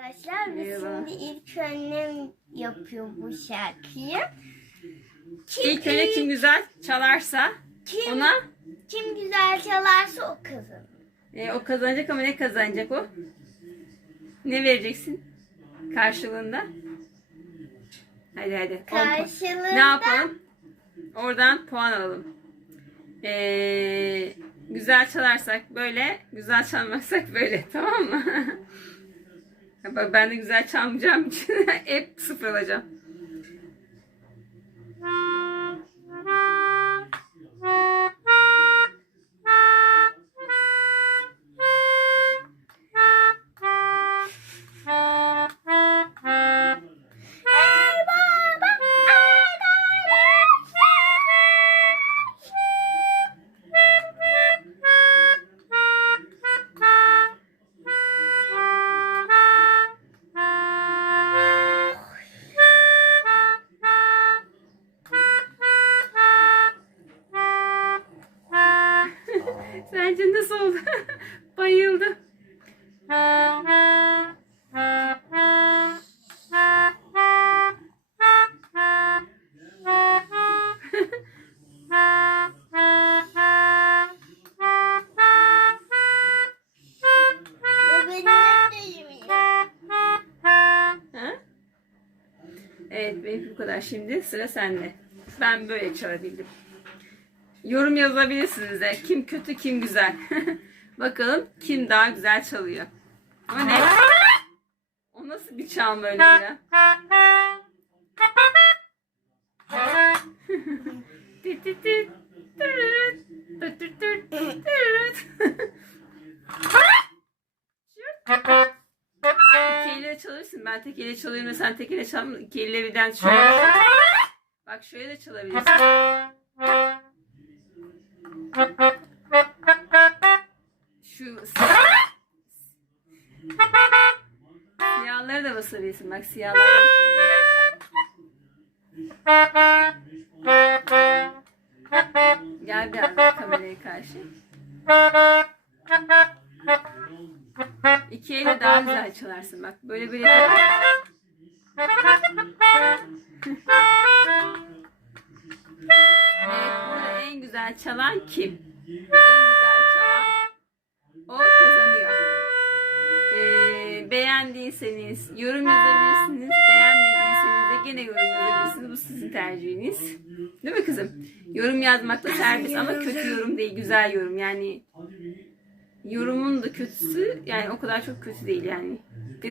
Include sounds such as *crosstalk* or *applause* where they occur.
Arkadaşlar biz Merhaba. şimdi ilk annem yapıyor bu şarkıyı. Kim, İlk önce kim güzel çalarsa kim, ona kim güzel çalarsa o kazanır. e, o kazanacak ama ne kazanacak o? Ne vereceksin karşılığında? Hadi hadi. on puan. Karşılığında Ne yapalım? Oradan puan alalım. Ee, güzel çalarsak böyle, güzel çalmazsak böyle. *laughs* Tamam mı? Ben de güzel çalmayacağım için *laughs* hep sıfır alacağım. Sence nasıl oldu? *laughs* Bayıldı. Bu benim ödeyim ya. Ha? Evet benim bu kadar. Şimdi sıra sende. Ben böyle çalabildim. Yorum yazabilirsiniz de. Kim kötü kim güzel. *laughs* Bakalım kim daha güzel çalıyor. O ne? O nasıl bir çalma öyle ya? Elle çalırsın. Ben tek elle çalıyorum ve sen tek elle çalma. İki elle birden şöyle. Bak şöyle de çalabilirsin. Şu siyahları da basabilirsin. Bak siyahları Gel daha kameraya karşı. İki elle daha güzel çalarsın. Bak böyle böyle. Güzel çalan kim? En güzel çalan o kazanıyor. Ee, beğendiyseniz yorum yazabilirsiniz. Beğenmediyseniz de gene yorum yazabilirsiniz. Bu sizin tercihiniz. Değil mi kızım? Yorum yazmak da serbest ama kötü yorum değil. Güzel yorum. Yani yorumun da kötüsü yani o kadar çok kötü değil yani.